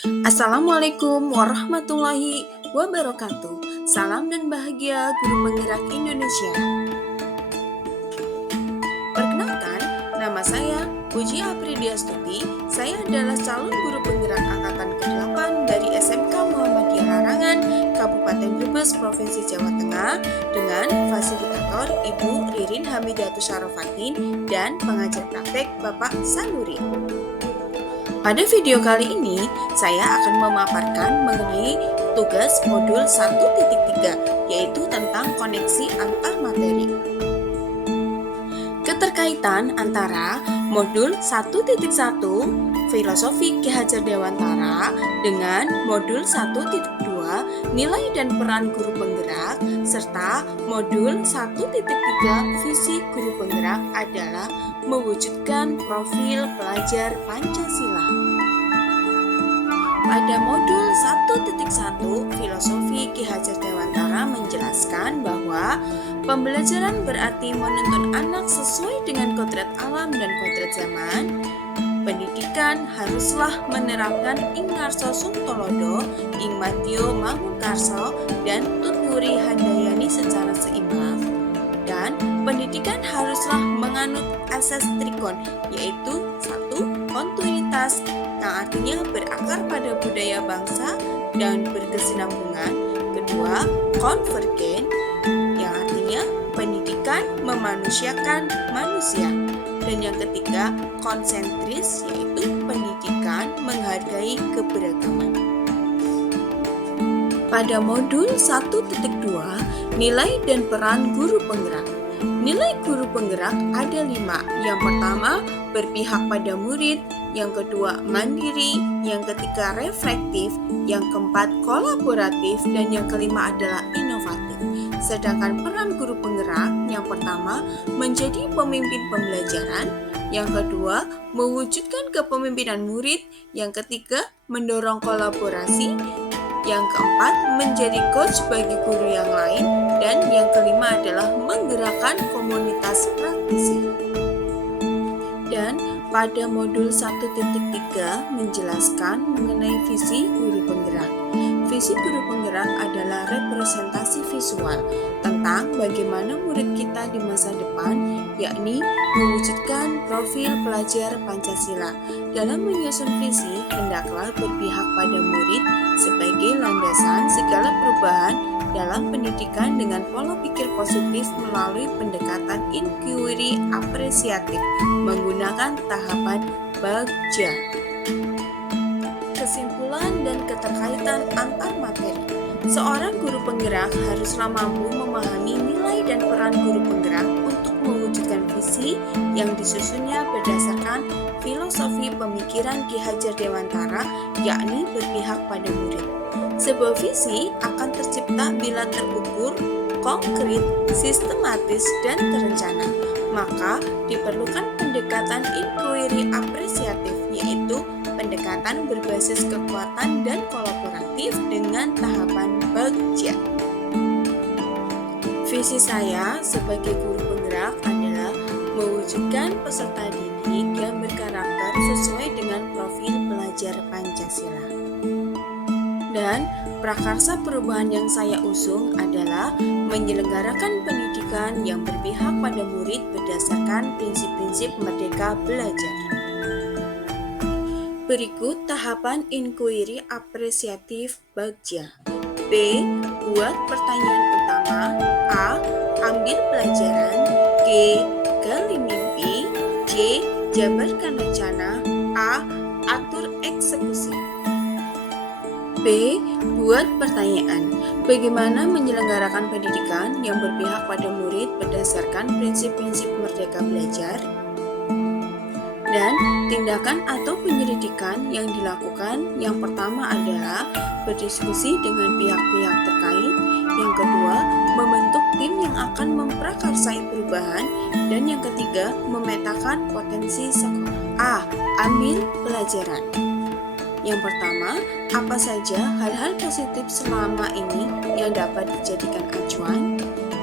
Assalamualaikum warahmatullahi wabarakatuh. Salam dan bahagia Guru Penggerak Indonesia. Perkenalkan, nama saya Puji Apridiastuti. Saya adalah calon Guru Penggerak Angkatan ke-8 dari SMK Muhammadiyah Larangan, Kabupaten Brebes, Provinsi Jawa Tengah, dengan fasilitator Ibu Ririn Hamidatus Syarafatin dan pengajar praktek Bapak Sanuri. Pada video kali ini, saya akan memaparkan mengenai tugas modul 1.3, yaitu tentang koneksi antar materi. Keterkaitan antara modul 1.1 Filosofi Ki Hajar Dewantara dengan modul 1.2 Nilai dan Peran Guru Penggerak serta modul 1.3 Visi Guru Penggerak adalah mewujudkan profil pelajar Pancasila. Pada modul 1.1 Filosofi Ki Hajar Dewantara menjelaskan bahwa pembelajaran berarti menuntun anak sesuai dengan kodrat alam dan kodrat zaman. Pendidikan haruslah menerapkan ing ngarsa sungtolodo, ing matio mangunkarso, dan tutwuri handayani secara seimbang. Dan pendidikan haruslah menganut asas trikon, yaitu 1. Kontinuitas, yang artinya berakar pada budaya bangsa dan berkesinambungan. Kedua, konvergen, yang artinya pendidikan memanusiakan manusia. Dan yang ketiga, konsentris, yaitu pendidikan menghargai keberagaman. Pada modul 1.2, Nilai dan Peran Guru Penggerak. Nilai guru penggerak ada 5. Yang pertama, berpihak pada murid. Yang kedua, mandiri. Yang ketiga, reflektif. Yang keempat, kolaboratif. Dan yang kelima adalah inovatif. Sedangkan peran guru penggerak, yang pertama, menjadi pemimpin pembelajaran. Yang kedua, mewujudkan kepemimpinan murid. Yang ketiga, mendorong kolaborasi. Yang keempat, menjadi coach bagi guru yang lain. Dan yang kelima adalah menggerakkan komunitas praktisi. Dan pada modul 1.3 menjelaskan mengenai visi guru penggerak. Visi guru penggerak adalah representasi visual tentang bagaimana murid kita di masa depan, yakni mewujudkan profil pelajar Pancasila. Dalam menyusun visi, hendaklah berpihak pada murid sebagai landasan segala perubahan dalam pendidikan dengan pola pikir positif melalui pendekatan inquiry apresiatif menggunakan tahapan Bagja. Kesimpulan dan keterkaitan antar materi. Seorang guru penggerak haruslah mampu memahami nilai dan peran guru penggerak untuk mewujudkan visi yang disusunnya berdasarkan filosofi pemikiran Ki Hajar Dewantara, yakni berpihak pada murid. Sebuah visi akan tercipta bila terukur, konkret, sistematis, dan terencana. Maka diperlukan pendekatan inquiry apresiatif, yaitu pendekatan berbasis kekuatan dan kolaboratif dengan tahapan Bagja. Visi saya sebagai guru penggerak adalah mewujudkan peserta didik yang berkarakter sesuai dengan profil pelajar Pancasila. Dan prakarsa perubahan yang saya usung adalah menyelenggarakan pendidikan yang berpihak pada murid berdasarkan prinsip-prinsip merdeka belajar. Berikut tahapan inquiry apresiatif Bagja. B. Buat pertanyaan utama. A. Ambil pelajaran. G. Gali mimpi. C. Jabarkan rencana. A. Atur eksekusi. B. Buat pertanyaan. Bagaimana menyelenggarakan pendidikan yang berpihak pada murid berdasarkan prinsip-prinsip merdeka belajar? Dan tindakan atau penyelidikan yang dilakukan yang pertama adalah berdiskusi dengan pihak-pihak terkait. Yang kedua, membentuk tim yang akan memprakarsai perubahan. Dan yang ketiga, memetakan potensi sekolah. A. Ambil pelajaran. Yang pertama, apa saja hal-hal positif selama ini yang dapat dijadikan acuan?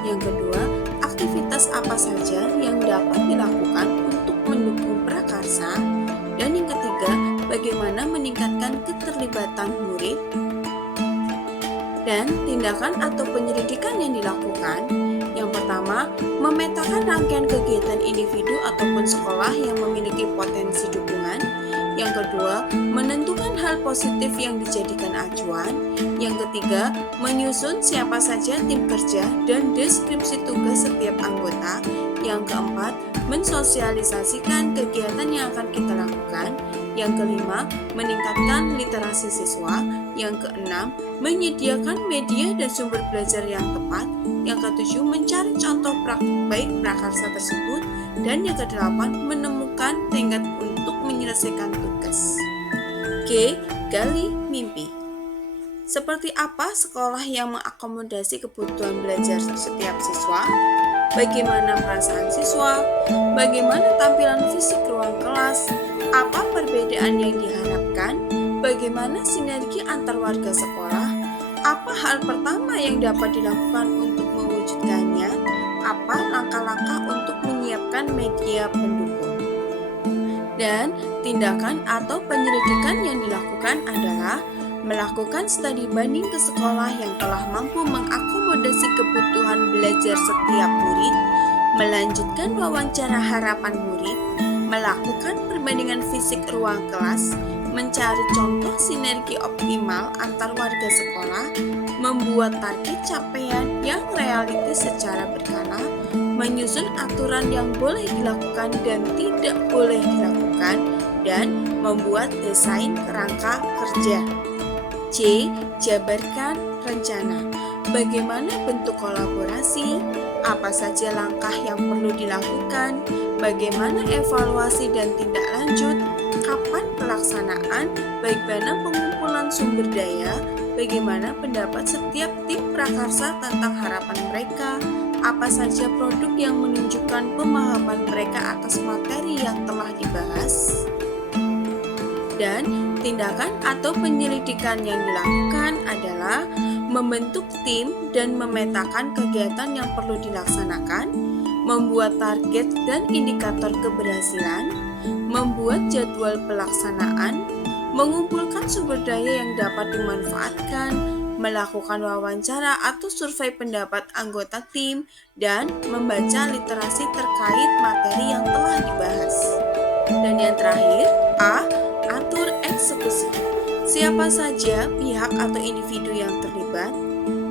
Yang kedua, aktivitas apa saja yang dapat dilakukan untuk mendukung prakarsa? Dan yang ketiga, bagaimana meningkatkan keterlibatan murid. Dan tindakan atau penyelidikan yang dilakukan, yang pertama, memetakan rangkaian kegiatan individu ataupun sekolah yang memiliki potensi dukungan. Yang kedua, menentukan hal positif yang dijadikan acuan. Yang ketiga, menyusun siapa saja tim kerja dan deskripsi tugas setiap anggota. Yang keempat, mensosialisasikan kegiatan yang akan kita lakukan. Yang kelima, meningkatkan literasi siswa. Yang keenam, menyediakan media dan sumber belajar yang tepat. Yang ketujuh, mencari contoh praktik baik prakarsa tersebut. Dan yang kedelapan, menemukan tenggat untuk menyelesaikan tugas. G. Gali mimpi. Seperti apa sekolah yang mengakomodasi kebutuhan belajar setiap siswa? Bagaimana perasaan siswa? Bagaimana tampilan fisik ruang kelas? Apa perbedaan yang diharapkan? Bagaimana sinergi antar warga sekolah? Apa hal pertama yang dapat dilakukan untuk mewujudkannya? Apa langkah-langkah untuk menyiapkan media pendukung? Dan tindakan atau penyelidikan yang dilakukan adalah melakukan studi banding ke sekolah yang telah mampu mengakomodasi kebutuhan belajar setiap murid, melanjutkan wawancara harapan murid, melakukan perbandingan fisik ruang kelas, mencari contoh sinergi optimal antar warga sekolah, membuat target capaian yang realistis secara berkala, menyusun aturan yang boleh dilakukan dan tidak boleh dilakukan, dan membuat desain kerangka kerja. C. Jabarkan rencana. Bagaimana bentuk kolaborasi? Apa saja langkah yang perlu dilakukan? Bagaimana evaluasi dan tindak lanjut? Kapan pelaksanaan? Bagaimana pengumpulan sumber daya? Bagaimana pendapat setiap tim prakarsa tentang harapan mereka? Apa saja produk yang menunjukkan pemahaman mereka atas materi yang telah dibahas? Dan tindakan atau penyelidikan yang dilakukan adalah membentuk tim dan memetakan kegiatan yang perlu dilaksanakan, membuat target dan indikator keberhasilan, membuat jadwal pelaksanaan, mengumpulkan sumber daya yang dapat dimanfaatkan, melakukan wawancara atau survei pendapat anggota tim, dan membaca literasi terkait materi yang telah dibahas. Dan yang terakhir, A. Atur eksekusi. Siapa saja pihak atau individu yang terlibat?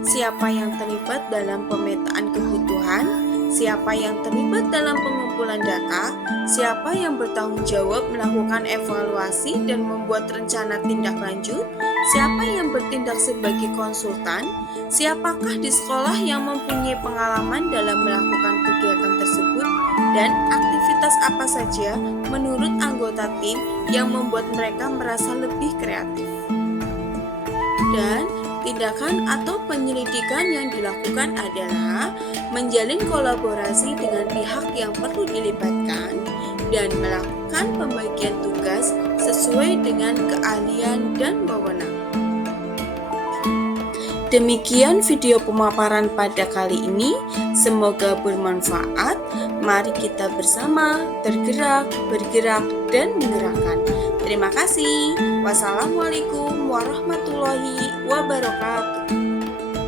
Siapa yang terlibat dalam pemetaan kebutuhan? Siapa yang terlibat dalam pengumpulan data? Siapa yang bertanggung jawab melakukan evaluasi dan membuat rencana tindak lanjut? Siapa yang bertindak sebagai konsultan? Siapakah di sekolah yang mempunyai pengalaman dalam melakukan kegiatan tersebut? Dan aktivitas apa saja menurut anggota tim yang membuat mereka merasa lebih kreatif? Dan tindakan atau penyelidikan yang dilakukan adalah menjalin kolaborasi dengan pihak yang perlu dilibatkan dan melakukan pembagian tugas sesuai dengan keahlian dan wewenang. Demikian video pemaparan pada kali ini, semoga bermanfaat. Mari kita bersama bergerak, dan menggerakkan. Terima kasih. Wassalamualaikum warahmatullahi wabarakatuh.